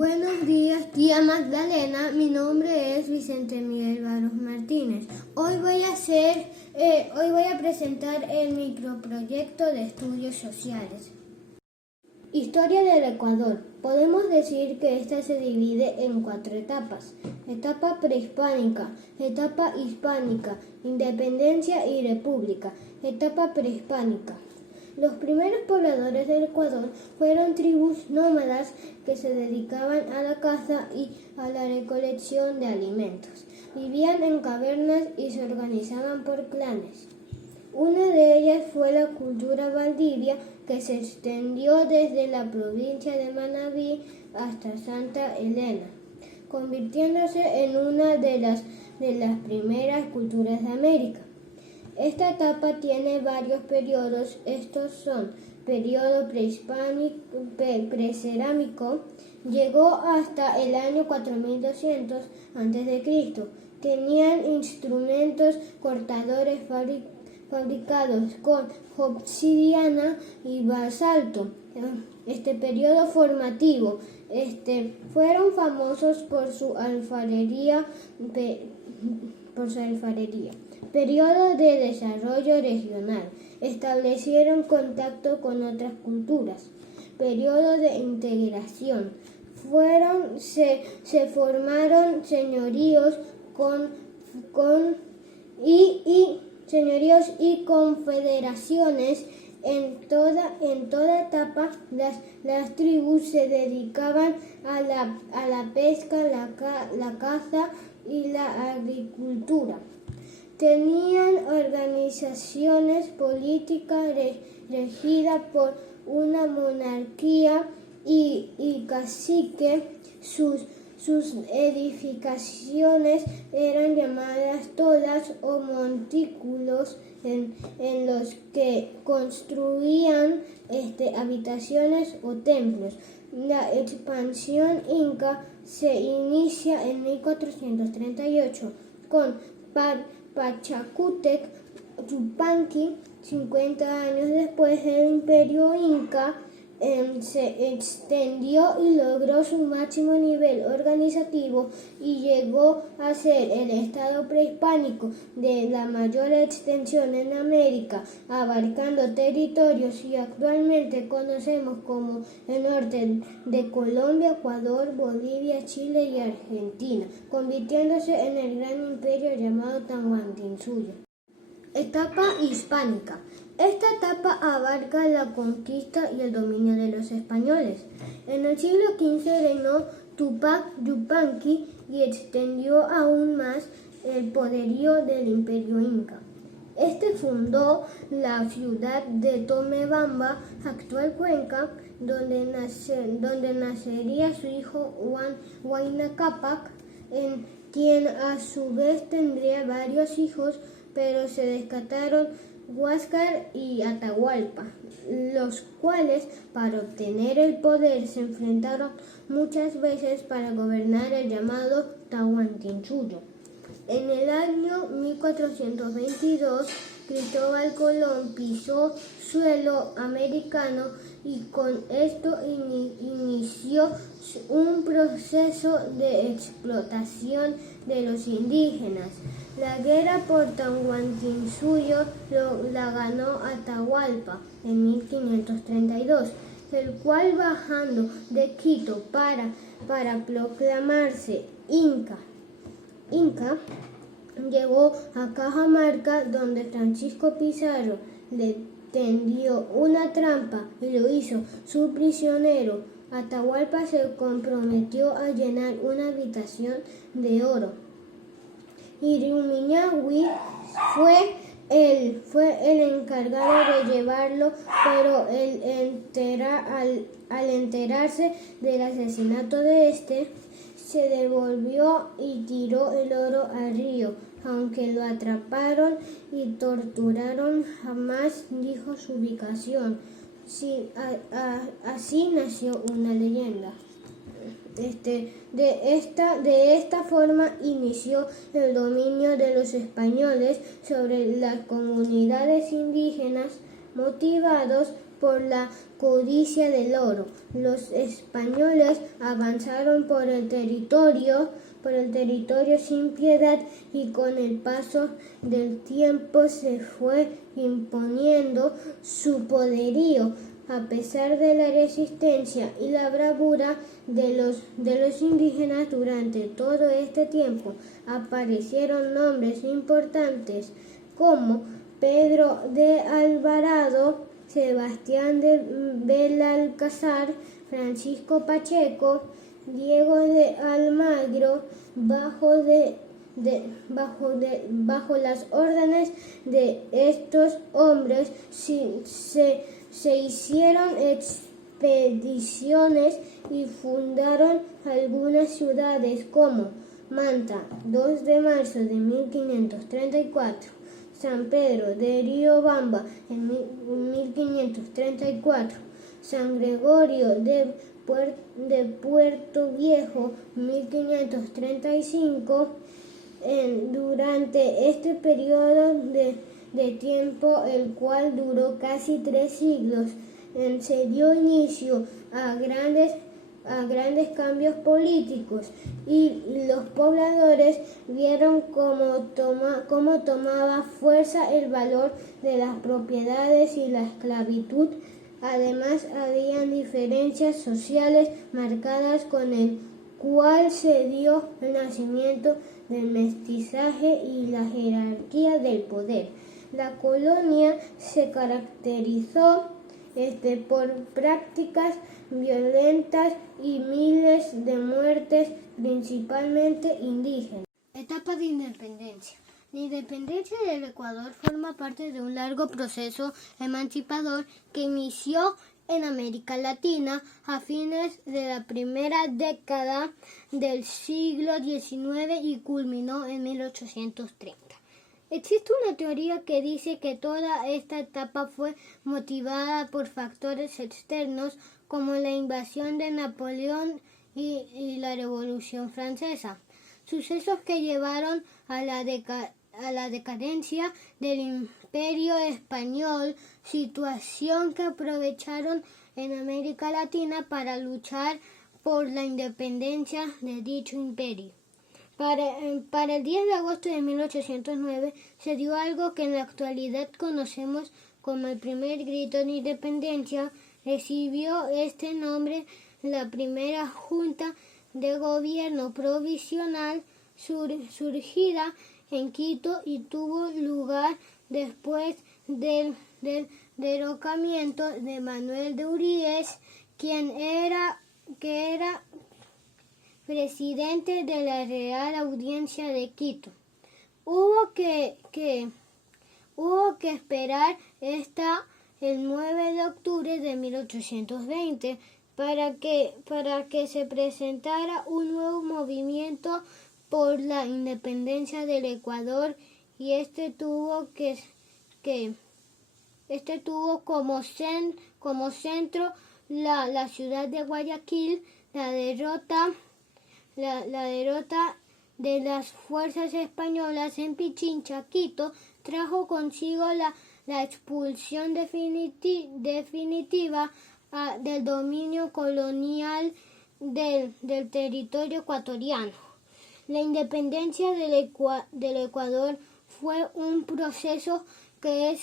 Buenos días, tía Magdalena. Mi nombre es Vicente Miguel Barros Martínez. Hoy voy a presentar el microproyecto de estudios sociales. Historia del Ecuador. Podemos decir que esta se divide en 4 etapas. Etapa prehispánica, etapa hispánica, independencia y república. Etapa prehispánica. Los primeros pobladores del Ecuador fueron tribus nómadas que se dedicaban a la caza y a la recolección de alimentos. Vivían en cavernas y se organizaban por clanes. Una de ellas fue la cultura valdivia, que se extendió desde la provincia de Manabí hasta Santa Elena, convirtiéndose en una de las primeras culturas de América. Esta etapa tiene varios periodos. Estos son: periodo prehispánico, precerámico, llegó hasta el año 4200 a.C. Tenían instrumentos cortadores fabricados con obsidiana y basalto. Este periodo formativo, fueron famosos por su alfarería. Periodo de desarrollo regional. Establecieron contacto con otras culturas. Periodo de integración. Se formaron señoríos señoríos y confederaciones. En toda etapa, las tribus se dedicaban a la pesca, la caza y la agricultura. Tenían organizaciones políticas regidas por una monarquía y cacique. Sus edificaciones eran llamadas tolas o montículos, en los que construían habitaciones o templos. La expansión inca se inicia en 1438 con Pachacútec Yupanqui. 50 años después, el imperio inca se extendió y logró su máximo nivel organizativo y llegó a ser el estado prehispánico de la mayor extensión en América, abarcando territorios y actualmente conocemos como el norte de Colombia, Ecuador, Bolivia, Chile y Argentina, convirtiéndose en el gran imperio llamado Tahuantinsuyo. Etapa hispánica. Esta etapa abarca la conquista y el dominio de los españoles. En el siglo XV reinó Túpac Yupanqui y extendió aún más el poderío del imperio inca. Fundó la ciudad de Tomebamba, actual Cuenca, donde nacería su hijo Huayna Cápac, quien a su vez tendría varios hijos, pero se descartaron Huáscar y Atahualpa, los cuales para obtener el poder se enfrentaron muchas veces para gobernar el llamado Tahuantinsuyo. En el año 1422, Cristóbal Colón pisó suelo americano y con esto inició un proceso de explotación de los indígenas. La guerra por Tahuantinsuyo la ganó Atahualpa en 1532, el cual, bajando de Quito para proclamarse Inca, llegó a Cajamarca, donde Francisco Pizarro le tendió una trampa y lo hizo su prisionero. Atahualpa se comprometió a llenar una habitación de oro. Irimiñahui fue el encargado de llevarlo, pero al enterarse del asesinato de se devolvió y tiró el oro al río. Aunque lo atraparon y torturaron, jamás dijo su ubicación. Así nació una leyenda. De esta forma inició el dominio de los españoles sobre las comunidades indígenas, motivados por la codicia del oro. Los españoles avanzaron por el territorio sin piedad y con el paso del tiempo se fue imponiendo su poderío. A pesar de la resistencia y la bravura de los indígenas durante todo este tiempo, aparecieron nombres importantes como Pedro de Alvarado, Sebastián de Belalcázar, Francisco Pacheco, Diego de Almagro, bajo las órdenes de estos hombres se hicieron expediciones y fundaron algunas ciudades como Manta, 2 de marzo de 1534, San Pedro de Riobamba en 1534, San Gregorio de Puerto Viejo 1535. Durante este periodo de tiempo, el cual duró casi 3 siglos, se dio inicio a grandes cambios políticos y los pobladores vieron cómo tomaba fuerza el valor de las propiedades y la esclavitud. Además, habían diferencias sociales marcadas con el cual se dio el nacimiento del mestizaje y la jerarquía del poder. La colonia se caracterizó por prácticas violentas y miles de muertes, principalmente indígenas. Etapa de independencia. La independencia del Ecuador forma parte de un largo proceso emancipador que inició en América Latina a fines de la primera década del siglo XIX y culminó en 1830. Existe una teoría que dice que toda esta etapa fue motivada por factores externos como la invasión de Napoleón y la Revolución Francesa, sucesos que llevaron a la decadencia del Imperio Español, situación que aprovecharon en América Latina para luchar por la independencia de dicho imperio. Para el 10 de agosto de 1809 se dio algo que en la actualidad conocemos como el primer grito de independencia. Recibió este nombre la primera Junta de Gobierno Provisional surgida en Quito y tuvo lugar después del derrocamiento de Manuel de Uríez, que era presidente de la Real Audiencia de Quito. Hubo que esperar hasta el 9 de octubre de 1820 para que se presentara un nuevo movimiento por la independencia del Ecuador, y este tuvo como centro la ciudad de Guayaquil. La derrota de las fuerzas españolas en Pichincha, Quito, trajo consigo la expulsión definitiva del dominio colonial del territorio ecuatoriano. La independencia del Ecuador fue un proceso que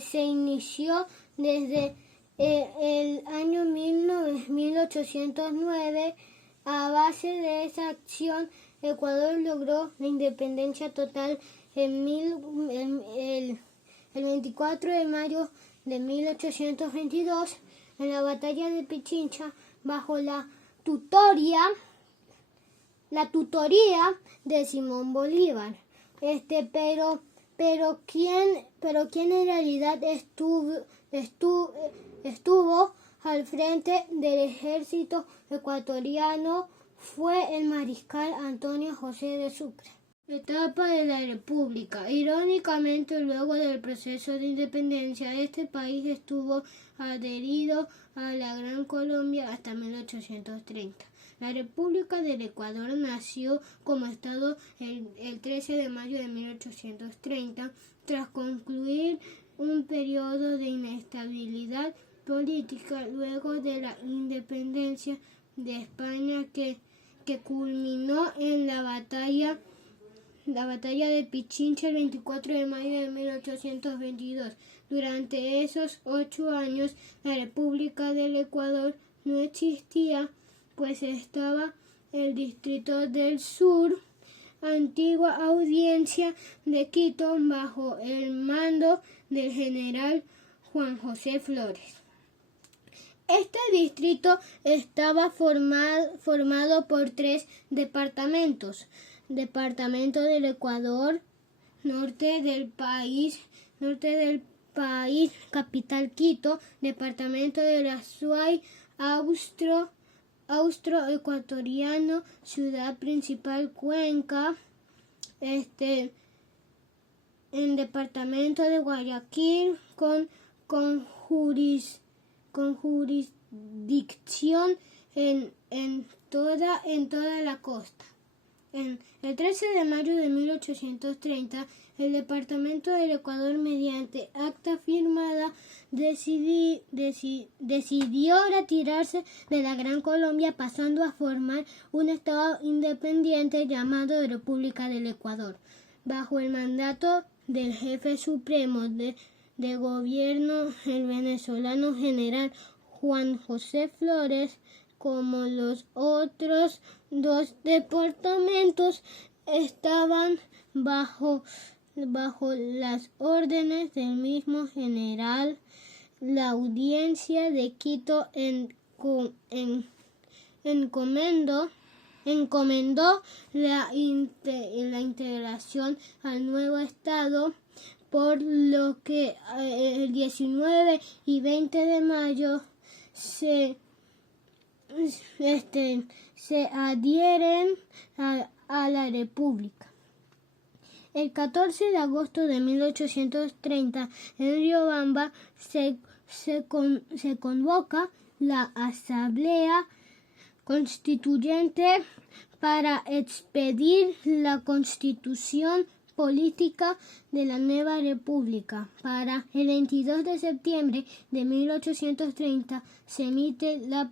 se inició desde el año 1809. A base de esa acción, Ecuador logró la independencia total el 24 de mayo de 1822 en la batalla de Pichincha bajo la tutoría de Simón Bolívar. Pero quién en realidad estuvo al frente del ejército ecuatoriano fue el mariscal Antonio José de Sucre. Etapa de la República. Irónicamente, luego del proceso de independencia, este país estuvo adherido a la Gran Colombia hasta 1830. La República del Ecuador nació como Estado el 13 de mayo de 1830, tras concluir un periodo de inestabilidad política luego de la independencia de España que culminó en la batalla de Pichincha el 24 de mayo de 1822. Durante esos 8 años, la República del Ecuador no existía, pues estaba el Distrito del Sur, antigua audiencia de Quito, bajo el mando del general Juan José Flores. Este distrito estaba formado por 3 departamentos: Departamento del Ecuador, norte del país, capital Quito; Departamento del Azuay, austroecuatoriano, ciudad principal Cuenca; en Departamento de Guayaquil con jurisdicción en toda la costa. El 13 de mayo de 1830, el Departamento del Ecuador, mediante acta firmada, decidió retirarse de la Gran Colombia, pasando a formar un estado independiente llamado República del Ecuador, bajo el mandato del jefe supremo de gobierno, el venezolano general Juan José Flores. Como los otros 2 departamentos estaban bajo las órdenes del mismo general, la audiencia de Quito encomendó la integración al nuevo estado, por lo que el 19 y 20 de mayo se adhieren a la República. El 14 de agosto de 1830, en Riobamba, se convoca la Asamblea Constituyente para expedir la Constitución política de la nueva república. Para el 22 de septiembre de 1830 se emite la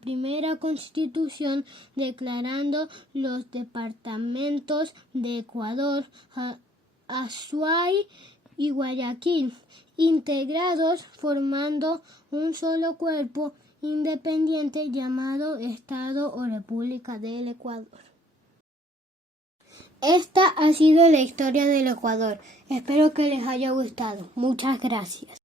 primera constitución, declarando los departamentos de Ecuador, Azuay y Guayaquil integrados, formando un solo cuerpo independiente llamado Estado o República del Ecuador. Esta ha sido la historia del Ecuador. Espero que les haya gustado. Muchas gracias.